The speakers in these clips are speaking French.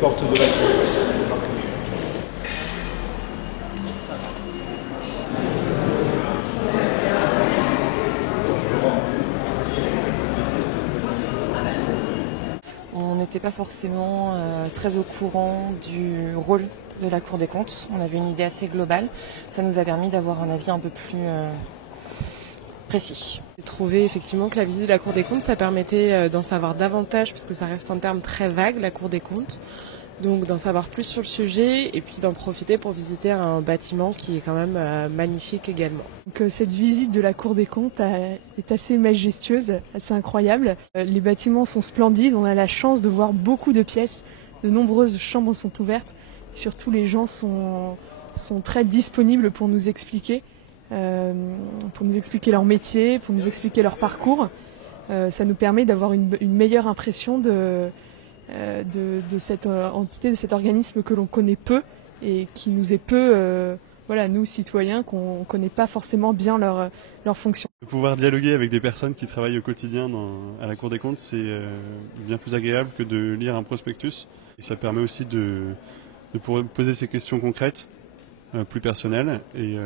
porte de la cour. On n'était pas forcément très au courant du rôle de la Cour des comptes. On avait une idée assez globale. Ça nous a permis d'avoir un avis un peu plus précis. J'ai trouvé effectivement que la visite de la Cour des comptes, ça permettait d'en savoir davantage, puisque ça reste un terme très vague, la Cour des comptes. Donc d'en savoir plus sur le sujet et puis d'en profiter pour visiter un bâtiment qui est quand même magnifique également. Donc, cette visite de la Cour des comptes est assez majestueuse, assez incroyable. Les bâtiments sont splendides, on a la chance de voir beaucoup de pièces, de nombreuses chambres sont ouvertes. Et surtout les gens sont très disponibles pour nous expliquer leur métier, pour nous expliquer leur parcours. Ça nous permet d'avoir une meilleure impression de cette entité, de cet organisme que l'on connaît peu et qui nous est peu, nous citoyens, qu'on ne connaît pas forcément bien leur fonction. De pouvoir dialoguer avec des personnes qui travaillent au quotidien à la Cour des comptes, c'est bien plus agréable que de lire un prospectus. Et ça permet aussi de pouvoir poser ces questions concrètes, plus personnelles, et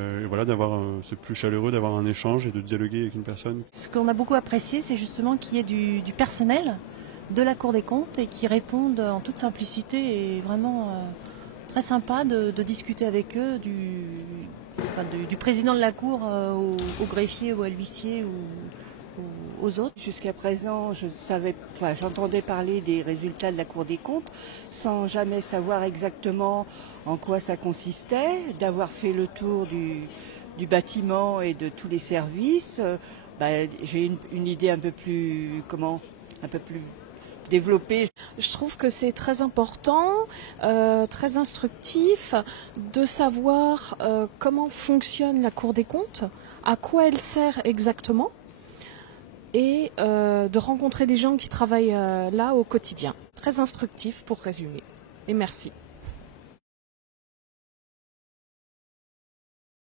c'est plus chaleureux d'avoir un échange et de dialoguer avec une personne. Ce qu'on a beaucoup apprécié, c'est justement qu'il y ait du personnel de la Cour des comptes et qui répondent en toute simplicité et vraiment très sympa de discuter avec eux du président de la Cour au greffier ou à l'huissier ou aux autres. Jusqu'à présent, j'entendais parler des résultats de la Cour des comptes sans jamais savoir exactement en quoi ça consistait. D'avoir fait le tour du bâtiment et de tous les services, j'ai une idée un peu plus développée. Je trouve que c'est très important, très instructif de savoir comment fonctionne la Cour des comptes, à quoi elle sert exactement, et de rencontrer des gens qui travaillent là au quotidien. Très instructif pour résumer. Et merci.